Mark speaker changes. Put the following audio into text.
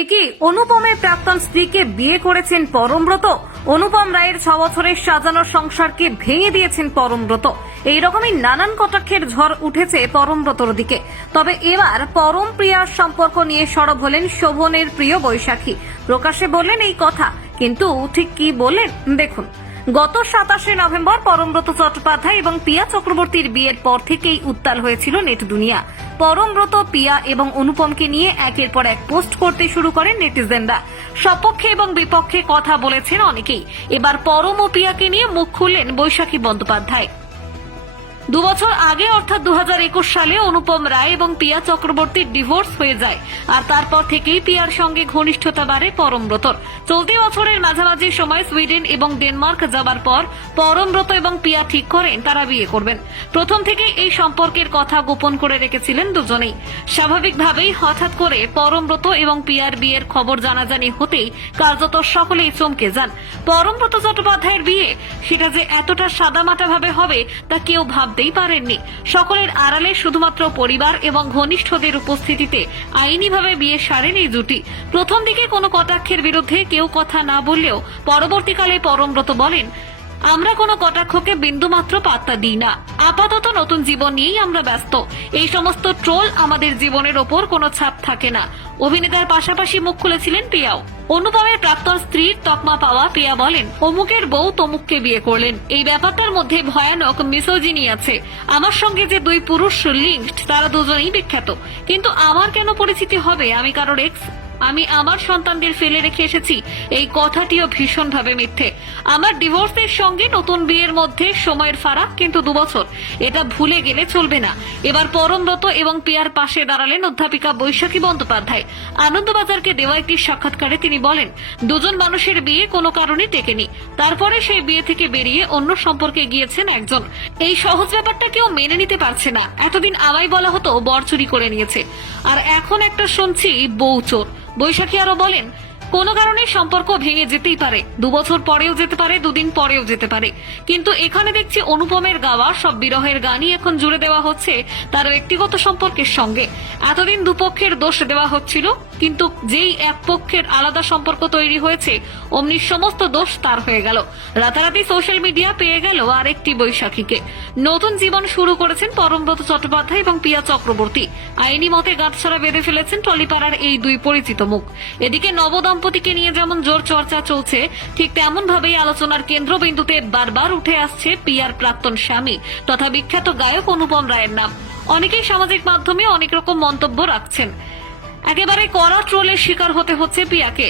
Speaker 1: একে অনুপমের প্রাক্তন স্ত্রীকে বিয়ে করেছেন পরমব্রত। অনুপম রায়ের ছ বছরের সাজানো সংসারকে ভেঙে দিয়েছেন পরমব্রত। এইরকমই নানান কটাক্ষের ঝড় উঠেছে পরমব্রতর দিকে। তবে এবার পরম প্রিয়ার সম্পর্ক নিয়ে সরব হলেন শোভনের প্রিয় বৈশাখী। প্রকাশে বললেন এই কথা, কিন্তু ঠিক কি বললেন? দেখুন। গত সাতাশে নভেম্বর পরমব্রত চট্টোপাধ্যায় এবং পিয়া চক্রবর্তীর বিয়ের পর থেকেই উত্তাল হয়েছিল নেট দুনিয়া। পরমব্রত, পিয়া এবং অনুপমকে নিয়ে একের পর এক পোস্ট করতে শুরু করেন নেটিজেনরা। সপক্ষে এবং বিপক্ষে কথা বলেছেন অনেকেই। এবার পরম ও পিয়াকে নিয়ে মুখ খুললেন বৈশাখী বন্দ্যোপাধ্যায়। দুবছর আগে, অর্থাৎ দু হাজার একুশ সালে, অনুপম রায় এবং পিয়া চক্রবর্তীর ডিভোর্স হয়ে যায়। আর তারপর থেকেই পিয়ার সঙ্গে ঘনিষ্ঠতা বাড়ে পরমব্রতর চলতি বছরের মাঝামাঝি সময় সুইডেন এবং ডেনমার্ক যাবার পর পরমব্রত এবং পিয়া ঠিক করেন, তারা বিয়ে করবেন। প্রথম থেকে এই সম্পর্কের কথা গোপন করে রেখেছিলেন দুজনেই। স্বাভাবিকভাবেই হঠাৎ করে পরমব্রত এবং পিয়ার বিয়ের খবর জানাজানি হতেই কার্যত সকলেই চমকে যান। পরমব্রত চট্টোপাধ্যায়ের বিয়ে, সেটা যে এতটা সাদামাটা ভাবে হবে তা কেউ ভাবতেই পারেননি। সকলের আড়ালে শুধুমাত্র পরিবার এবং ঘনিষ্ঠদের উপস্থিতিতে আইনিভাবে বিয়ে সারেন এই জুটি। প্রথম দিকে কোনো কটাক্ষের বিরুদ্ধে কেউ কথা না বললেও পরবর্তীকালে পরমব্রত বলেন আমরা কোনো কটাক্ষকে বিন্দুমাত্র পাত্তা দিই না। আপাতত নতুন জীবন নিয়েই আমরা ব্যস্ত। এই সমস্ত ট্রোল আমাদের জীবনের ওপর কোনো ছাপ থাকে না। অভিনেতার পাশাপাশি মুখ খুলেছিলেন পিয়াও অনুপমের প্রাক্তন স্ত্রীর তকমা পাওয়া পিয়া বলেন, অমুকের বউ তমুককে বিয়ে করলেন। এই ব্যাপারটার মধ্যে ভয়ানক মিসোজিনি আছে। আমার সঙ্গে যে দুই পুরুষ লিঙ্কড তারা দুজনেই বিখ্যাত। কিন্তু আমার কেন পরিচিতি হবে? আমি কারোর এক্স আমি আমার সন্তানদের ফেলে রেখে এসেছি। এই কথাটিও ভীষণভাবে মিথ্যে। আমার ডিভোর্সের সঙ্গে নতুন বিয়ের মধ্যে সময়ের ফারাক কিন্তু দুবছর। এটা ভুলে গেলে চলবে না। এবার পরমব্রত এবং পিয়ার পাশে দাঁড়ালেন অধ্যাপিকা বৈশাখী বন্দ্যোপাধ্যায়। আনন্দবাজারকে দেওয়া একটি সাক্ষাৎকারে তিনি বলেন, দুজন মানুষের বিয়ে কোনো কারণে টেকেনি। তারপরে সেই বিয়ে থেকে বেরিয়ে অন্য সম্পর্কে গিয়েছেন একজন। এই সহজ ব্যাপারটা কেউ মেনে নিতে পারছে না। এতদিন আমায় বলা হতো, বর চুরি করে নিয়েছে। আর এখন একটা শুনছি, বউ চোর। বৈশাখী আরও বলেন কোনো কারণে সম্পর্ক ভেঙে যেতেই পারে। দু বছর পরেও যেতে পারে, দুদিন পরেও যেতে পারে। কিন্তু এখানে দেখছি অনুপমের গাওয়া সব বিরহের গানই এখন জুড়ে দেওয়া হচ্ছে তার ব্যক্তিগত সম্পর্কের সঙ্গে। এতদিন দুপক্ষের দোষ দেওয়া হচ্ছিল, কিন্তু যেই এক পক্ষের আলাদা সম্পর্ক তৈরি হয়েছে, অমনি সমস্ত দোষ তার হয়ে গেল। রাতারাতি সোশ্যাল মিডিয়া পেয়ে গেল আরেকটি বৈশাখীকে। নতুন জীবন শুরু করেছেন পরমব্রত চট্টোপাধ্যায় এবং পিয়া চক্রবর্তী। আইনি মতে গাঁটছড়া বেঁধে ফেলেছেন টলিপাড়ার এই দুই পরিচিত মুখ। এদিকে নবদম্পতিকে নিয়ে যেমন জোর চর্চা চলছে, ঠিক তেমন ভাবেই আলোচনার কেন্দ্রবিন্দুতে বারবার উঠে আসছে পিয়ার প্রাক্তন স্বামী, তথা বিখ্যাত গায়ক অনুপম রায়ের নাম। অনেকেই সামাজিক মাধ্যমে অনেক রকম মন্তব্য রাখছেন। একেবারে কড়া ট্রোলের শিকার হতে হচ্ছে পিয়াকে।